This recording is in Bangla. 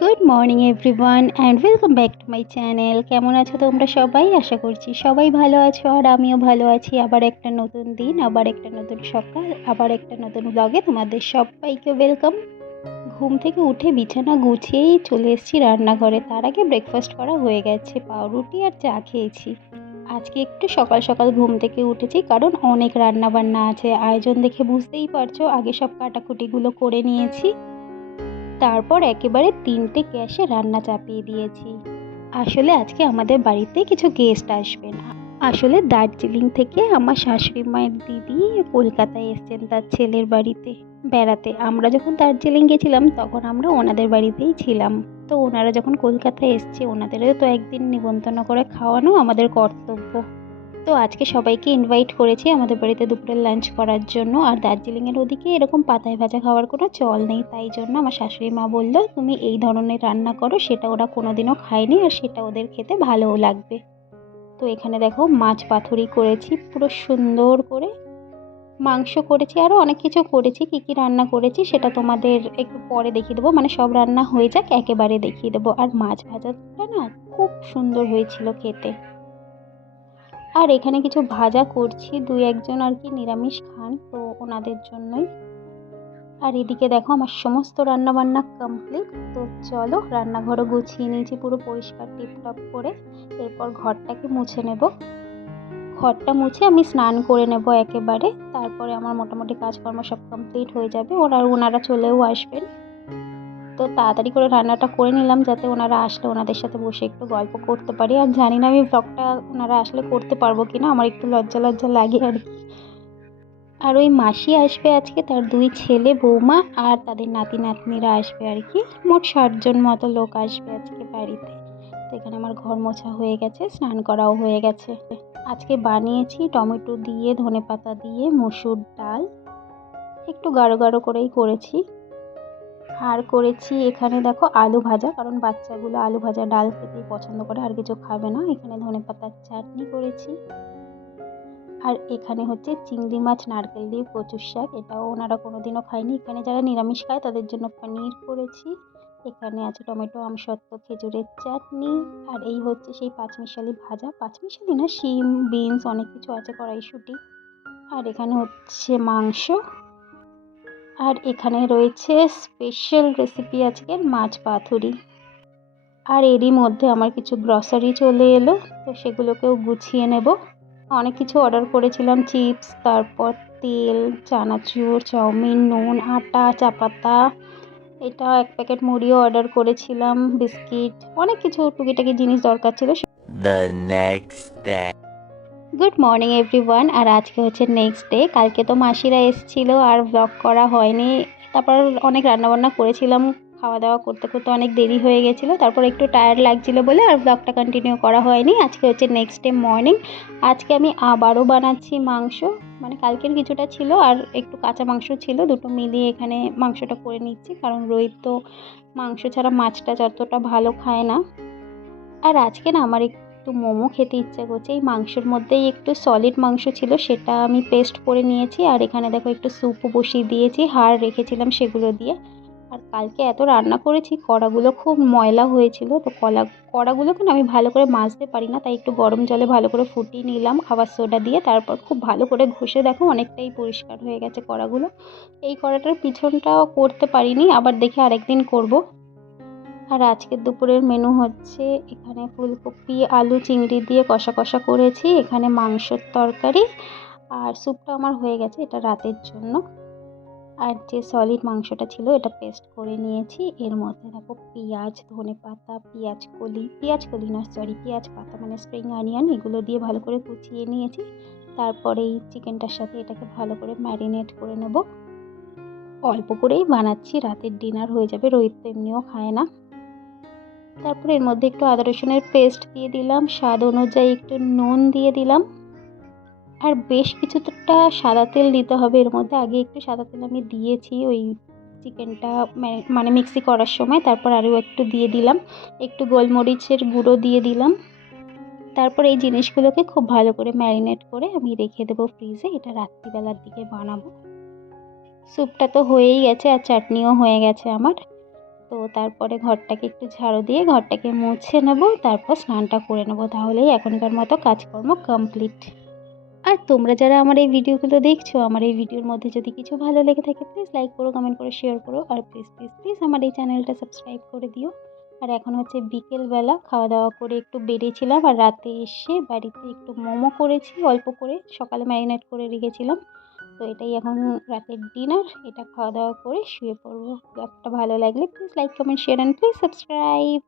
Good morning everyone and welcome back to my channel কেমন আছো তোমরা সবাই? আশা করছি সবাই ভালো আছো, আর আমিও ভালো আছি। আবার একটা নতুন দিন, আবার একটা নতুন সকাল, আবার একটা নতুন ব্লগে তোমাদের সবাইকে ওয়েলকাম ঘুম থেকে উঠে বিছানা গুছিয়েই চলে এসেছি রান্নাঘরে। তার আগে ব্রেকফাস্ট করা হয়ে গেছে, পাউরুটি আর চা খেয়েছি। আজকে একটু সকাল সকাল ঘুম থেকে উঠেছি, কারণ অনেক রান্না বান্না আছে। আয়োজন দেখে বুঝতেই পারছ, আগে সব কাটাকুটিগুলো করে নিয়েছি। তারপর একেবারে তিনটে গ্যাসে রান্না চাপিয়ে দিয়েছি। আসলে আজকে আমাদের বাড়িতে কিছু গেস্ট আসবেন আসলে দার্জিলিং থেকে আমার শাশুড়ি মায়ের দিদি কলকাতায় এসছেন তার ছেলের বাড়িতে। বেড়াতে আমরা যখন দার্জিলিং গেছিলাম, তখন আমরা ওনাদের বাড়িতেই ছিলাম। তো ওনারা যখন কলকাতায় এসছে, ওনাদেরও তো একদিন নিমন্ত্রণ করে খাওয়ানো আমাদের কর্তব্য। তো আজকে সবাইকে ইনভাইট করেছি আমাদের বাড়িতে দুপুরের লাঞ্চ করার জন্য। আর দার্জিলিংয়ের ওদিকে এরকম পাতায় ভাজা খাওয়ার কোনো চল নেই। তাই জন্য আমার শাশুড়ি মা বলল, তুমি এই ধরনের রান্না করো, সেটা ওরা কোনোদিনও খায়নি আর সেটা ওদের খেতে ভালোও লাগবে। তো এখানে দেখো মাছ পাথুরি করেছি, পুরো সুন্দর করে। মাংস করেছি আরও অনেক কিছু করেছি, কী কী রান্না করেছি সেটা তোমাদের একটু পরে দেখিয়ে দেবো। মানে সব রান্না হয়ে যাক, একেবারে দেখিয়ে দেবো। আর মাছ ভাজাটা না খুব সুন্দর হয়েছিল খেতে। আর এখানে কিছু ভাজা করছি। দুই একজন আর কি নিরামিষ খান, তো ওনাদের জন্যই। আর এদিকে দেখো আমার সমস্ত রান্না বান্না কমপ্লিট তো চলো রান্নাঘরও গুছিয়ে নিয়েছি পুরো পরিষ্কার টিপটপ করে। এরপর ঘরটাকে মুছে নেব। ঘরটা মুছে আমি স্নান করে নেব একেবারে। তারপরে আমার মোটামুটি কাজকর্ম সব কমপ্লিট হয়ে যাবে। ওরা ওনারা চলেও আসবেন। তো তাড়াতাড়ি করে রান্নাটা করে নিলাম যাতে ওনারা আসলে ওনাদের সাথে বসে একটু গল্প করতে পারি। আর জানি না আমি ব্লগটা ওনারা আসলে করতে পারব কি না আমার একটু লজ্জা লজ্জা লাগে আর কি। আর ওই মাসি আসবে আজকে, তার দুই ছেলে, বৌমা আর তাদের নাতি নাতনিরা আসবে আর কি। মোট ষাটজন মতো লোক আসবে আজকে বাড়িতে। তো এখানে আমার ঘর মোছা হয়ে গেছে, স্নান করাও হয়ে গেছে। আজকে বানিয়েছি টমেটো দিয়ে ধনে পাতা দিয়ে, মসুর ডাল। একটু গাঢ় গাঢ় করেই করেছি। আর করেছি এখানে দেখো আলু ভাজা। কারণ বাচ্চাগুলো আলু ভাজা ডাল খেতেই পছন্দ করে, আর কিছু খাবে না। এখানে ধনে পাতার চাটনি করেছি। আর এখানে হচ্ছে চিংড়ি মাছ, নারকেল দিয়ে কচুর শাক। এটাও ওনারা কোনো দিনও খায়নি। এখানে যারা নিরামিষ খায়, তাদের জন্য পনির করেছি। এখানে আছে টমেটো আমসত্ত্ব খেজুরের চাটনি। আর এই হচ্ছে সেই পাঁচমিশালি ভাজা। পাঁচমিশালি না, শিম, বিনস, অনেক কিছু আছে, কড়াইশুঁটি। আর এখানে হচ্ছে মাংস। আর এখানে রয়েছে স্পেশাল রেসিপি আজকের মাছ পাথুরি আর এরই মধ্যে আমার কিছু গ্রসারি চলে এলো, তো সেগুলোকেও গুছিয়ে নেব অনেক কিছু অর্ডার করেছিলাম চিপস তারপর তেল, চানাচুর, চাউমিন, নুন, আটা চা পাতা এটা এক প্যাকেট মুড়িও অর্ডার করেছিলাম, বিস্কিট, অনেক কিছু টুকিটাকি জিনিস দরকার ছিল The next day. Good morning everyone আর আজকে হচ্ছে নেক্সট ডে কালকে তো মাসিরা এসেছিল আর ব্লগ করা হয়নি। তারপর অনেক রান্নাবান্না করেছিলাম। খাওয়া দাওয়া করতে করতে অনেক দেরি হয়ে গেছিল। তারপর একটু টায়ার্ড লাগছিল বলে আর ব্লগটা কন্টিনিউ করা হয়নি। আজকে হচ্ছে নেক্সট ডে মর্নিং আজকে আমি আবারও বানাচ্ছি মাংস। মানে কালকের কিছুটা ছিল আর একটু কাঁচা মাংস ছিল। দুটো মিলিয়ে এখানে মাংসটা করে নিচ্ছি। কারণ রোহিত তো মাংস ছাড়া মাছটা যতটা ভালো খায় না। আর আজকে না আমার একটু মোমো খেতে ইচ্ছা করছে। এই মাংসের মধ্যেই একটু সলিড মাংস ছিল, সেটা আমি পেস্ট করে নিয়েছি। আর এখানে দেখো একটু স্যুপও বসিয়ে দিয়েছি, হাড় রেখেছিলাম সেগুলো দিয়ে। আর কালকে এত রান্না করেছি, কড়াগুলো খুব ময়লা হয়েছিল, তো কলা, কড়াগুলোকে না আমি ভালো করে মাজতে পারি না, তাই একটু গরম জলে ভালো করে ফুটিয়ে নিলাম খাবার সোডা দিয়ে। তারপর খুব ভালো করে ঘষে দেখো, অনেকটাই পরিষ্কার হয়ে গেছে কড়াগুলো। এই কড়াটার পিছনটাও করতে পারিনি, আবার দেখে আরেকদিন করব। আর আজকের দুপুরের মেনু হচ্ছে এখানে ফুলকপি, আলু, চিংড়ি দিয়ে কষা কষা করেছি। এখানে মাংসের তরকারি আর স্যুপটা আমার হয়ে গেছে এটা রাতের জন্য। আর যে সলিড মাংসটা ছিল এটা পেস্ট করে নিয়েছি। এর মধ্যে দেখো পেঁয়াজ, ধনে পাতা, পেঁয়াজ কলি পেঁয়াজ কলি না সরি পেঁয়াজ পাতা মানে স্প্রিং অনিয়ন এগুলো দিয়ে ভালো করে কুচিয়ে নিয়েছি। তারপরে এই চিকেনটার সাথে এটাকে ভালো করে ম্যারিনেট করে নেব। অল্প করেই বানাচ্ছি, রাতের ডিনার হয়ে যাবে, রোহিত তো এমনিও খায় না। তারপরে এর মধ্যে একটু আদা রসুনের পেস্ট দিয়ে দিলাম, স্বাদ অনুযায়ী একটু নুন দিয়ে দিলাম। আর বেশ কিছুটা সাদা তেল দিতে হবে, এর মধ্যে আগে একটু সাদা তেল আমি দিয়েছি ওই চিকেনটা মানে মিক্সি করার সময়, তারপর আরও একটু দিয়ে দিলাম। একটু গোলমরিচের গুঁড়ো দিয়ে দিলাম। তারপর এই জিনিসগুলোকে খুব ভালো করে ম্যারিনেট করে আমি রেখে দেবো ফ্রিজে, এটা রাত্রিবেলার দিকে বানাবো। স্যুপটা তো হয়েই গেছে আর চাটনিও হয়ে গেছে আমার। তো তারপরে ঘরটাকে একটু ঝাড়ু দিয়ে ঘরটাকে মুছে নেব, তারপর স্নানটা করে নেব। তাহলেই এখনকার মতো কাজকর্ম কমপ্লিট আর তোমরা যারা আমার এই ভিডিওগুলো দেখছ, আমার এই ভিডিওর মধ্যে যদি কিছু ভালো লেগে থাকে প্লিজ লাইক করো কমেন্ট করো শেয়ার করো। আর প্লিজ প্লিজ প্লিজ আমার এই চ্যানেলটা সাবস্ক্রাইব করে দিও। আর এখন হচ্ছে বিকেলবেলা খাওয়া দাওয়া করে একটু বেরিয়েছিলাম আর রাতে এসে বাড়িতে একটু মোমো করেছি, অল্প করে। সকালে ম্যারিনেট করে রেখেছিলাম। তো এটাই এখন রাতের ডিনার এটা খাওয়া দাওয়া করে শুয়ে পড়ব। ব্লগটা ভালো লাগলে please like comment share and please subscribe